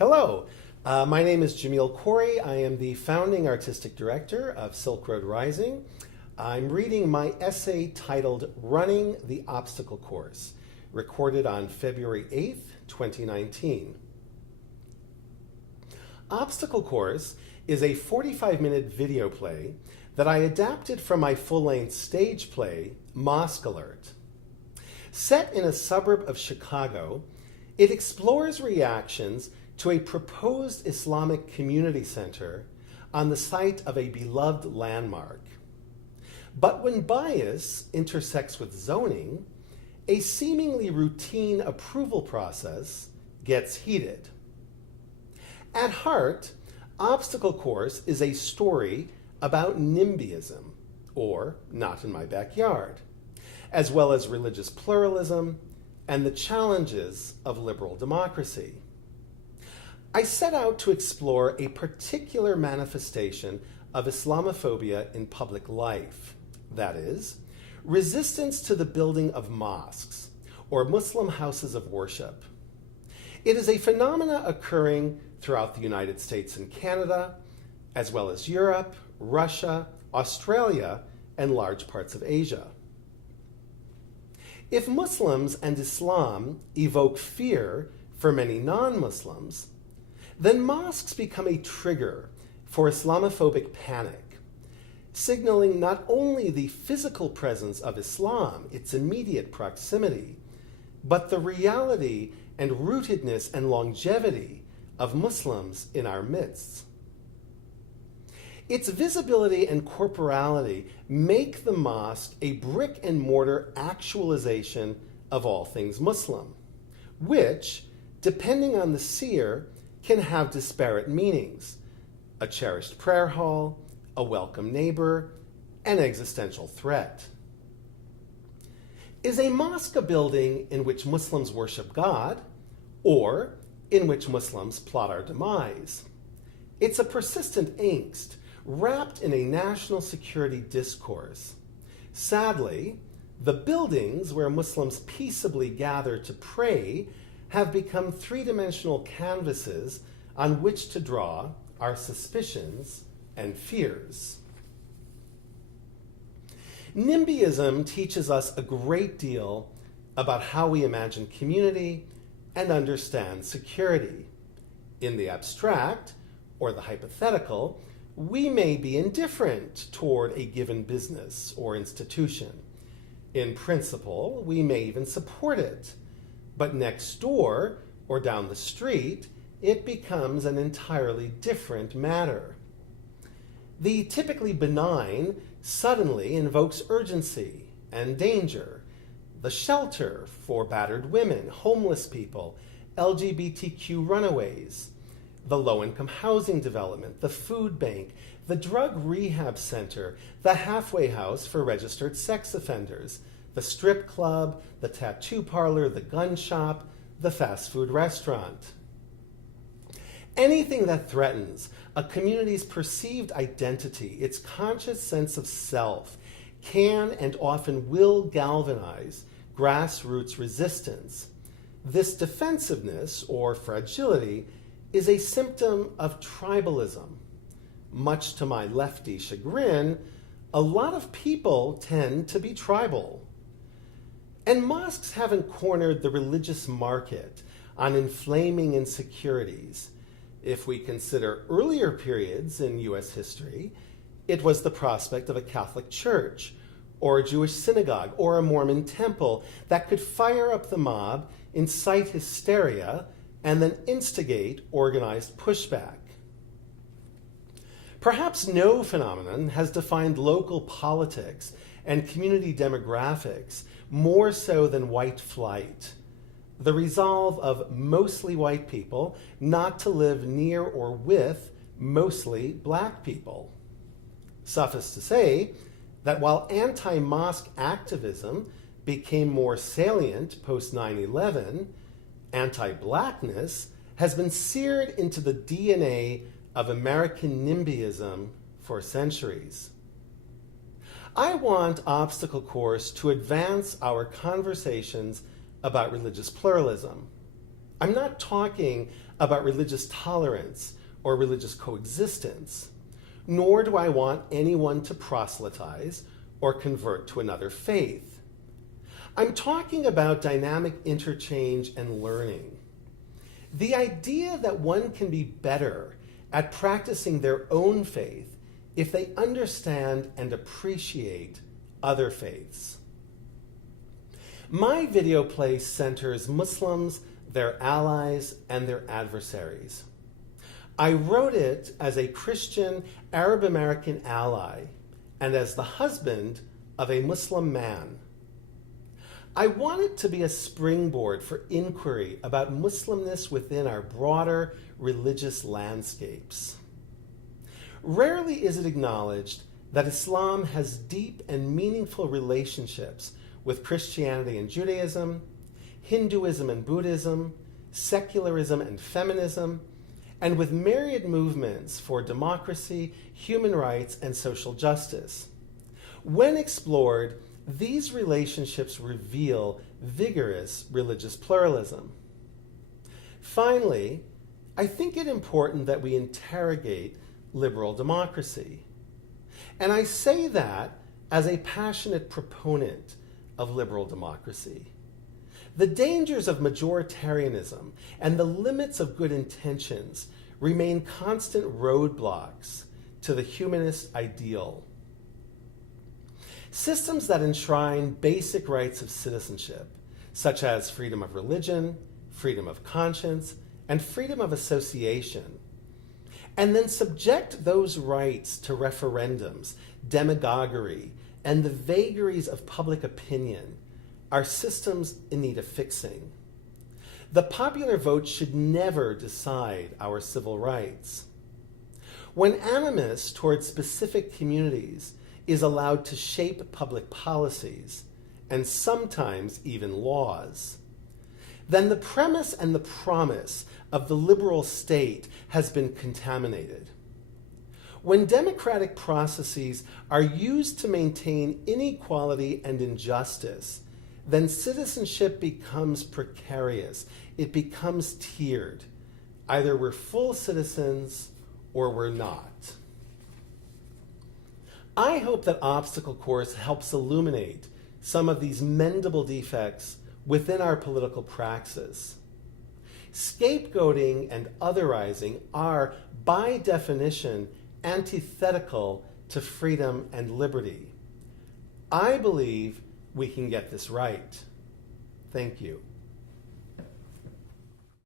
Hello, my name is Jamil Khoury. I am the founding artistic director of Silk Road Rising. I'm reading my essay titled Running the Obstacle Course, recorded on February 8th, 2019. Obstacle Course is a 45-minute video play that I adapted from my full-length stage play, Mosque Alert. Set in a suburb of Chicago, it explores reactions to a proposed Islamic Community Center on the site of a beloved landmark. But when bias intersects with zoning, a seemingly routine approval process gets heated. At heart, Obstacle Course is a story about NIMBYism, or not in my backyard, as well as religious pluralism and the challenges of liberal democracy. I set out to explore a particular manifestation of Islamophobia in public life, that is, resistance to the building of mosques, or Muslim houses of worship. It is a phenomena occurring throughout the United States and Canada, as well as Europe, Russia, Australia, and large parts of Asia. If Muslims and Islam evoke fear for many non-Muslims, then mosques become a trigger for Islamophobic panic, signaling not only the physical presence of Islam, its immediate proximity, but the reality and rootedness and longevity of Muslims in our midst. Its visibility and corporality make the mosque a brick-and-mortar actualization of all things Muslim, which, depending on the seer, can have disparate meanings: a cherished prayer hall, a welcome neighbor, an existential threat. Is a mosque a building in which Muslims worship God, or in which Muslims plot our demise? It's a persistent angst wrapped in a national security discourse. Sadly, the buildings where Muslims peaceably gather to pray have become three-dimensional canvases on which to draw our suspicions and fears. NIMBYism teaches us a great deal about how we imagine community and understand security. In the abstract, or the hypothetical, we may be indifferent toward a given business or institution. In principle, we may even support it. But next door, or down the street, it becomes an entirely different matter. The typically benign suddenly invokes urgency and danger. The shelter for battered women, homeless people, LGBTQ runaways, the low-income housing development, the food bank, the drug rehab center, the halfway house for registered sex offenders, the strip club, the tattoo parlor, the gun shop, the fast food restaurant. Anything that threatens a community's perceived identity, its conscious sense of self, can and often will galvanize grassroots resistance. This defensiveness, or fragility, is a symptom of tribalism. Much to my lefty chagrin, a lot of people tend to be tribal. And mosques haven't cornered the religious market on inflaming insecurities. If we consider earlier periods in U.S. history, it was the prospect of a Catholic church, or a Jewish synagogue, or a Mormon temple that could fire up the mob, incite hysteria, and then instigate organized pushback. Perhaps no phenomenon has defined local politics and community demographics more so than white flight, the resolve of mostly white people not to live near or with mostly black people. Suffice to say that while anti-mosque activism became more salient post 9/11, anti-blackness has been seared into the DNA of American NIMBYism for centuries. I want Obstacle Course to advance our conversations about religious pluralism. I'm not talking about religious tolerance or religious coexistence, nor do I want anyone to proselytize or convert to another faith. I'm talking about dynamic interchange and learning. The idea that one can be better at practicing their own faith if they understand and appreciate other faiths. My video play centers Muslims, their allies, and their adversaries. I wrote it as a Christian Arab-American ally and as the husband of a Muslim man. I want it to be a springboard for inquiry about Muslimness within our broader religious landscapes. Rarely is it acknowledged that Islam has deep and meaningful relationships with Christianity and Judaism, Hinduism and Buddhism, secularism and feminism, and with myriad movements for democracy, human rights, and social justice. When explored, these relationships reveal vigorous religious pluralism. Finally, I think it important that we interrogate liberal democracy. And I say that as a passionate proponent of liberal democracy. The dangers of majoritarianism and the limits of good intentions remain constant roadblocks to the humanist ideal. Systems that enshrine basic rights of citizenship, such as freedom of religion, freedom of conscience, and freedom of association, and then subject those rights to referendums, demagoguery, and the vagaries of public opinion, are systems in need of fixing. The popular vote should never decide our civil rights. When animus towards specific communities is allowed to shape public policies, and sometimes even laws, then the premise and the promise of the liberal state has been contaminated. When democratic processes are used to maintain inequality and injustice, then citizenship becomes precarious. It becomes tiered. Either we're full citizens or we're not. I hope that Obstacle Course helps illuminate some of these mendable defects within our political praxis. Scapegoating and otherizing are, by definition, antithetical to freedom and liberty. I believe we can get this right. Thank you.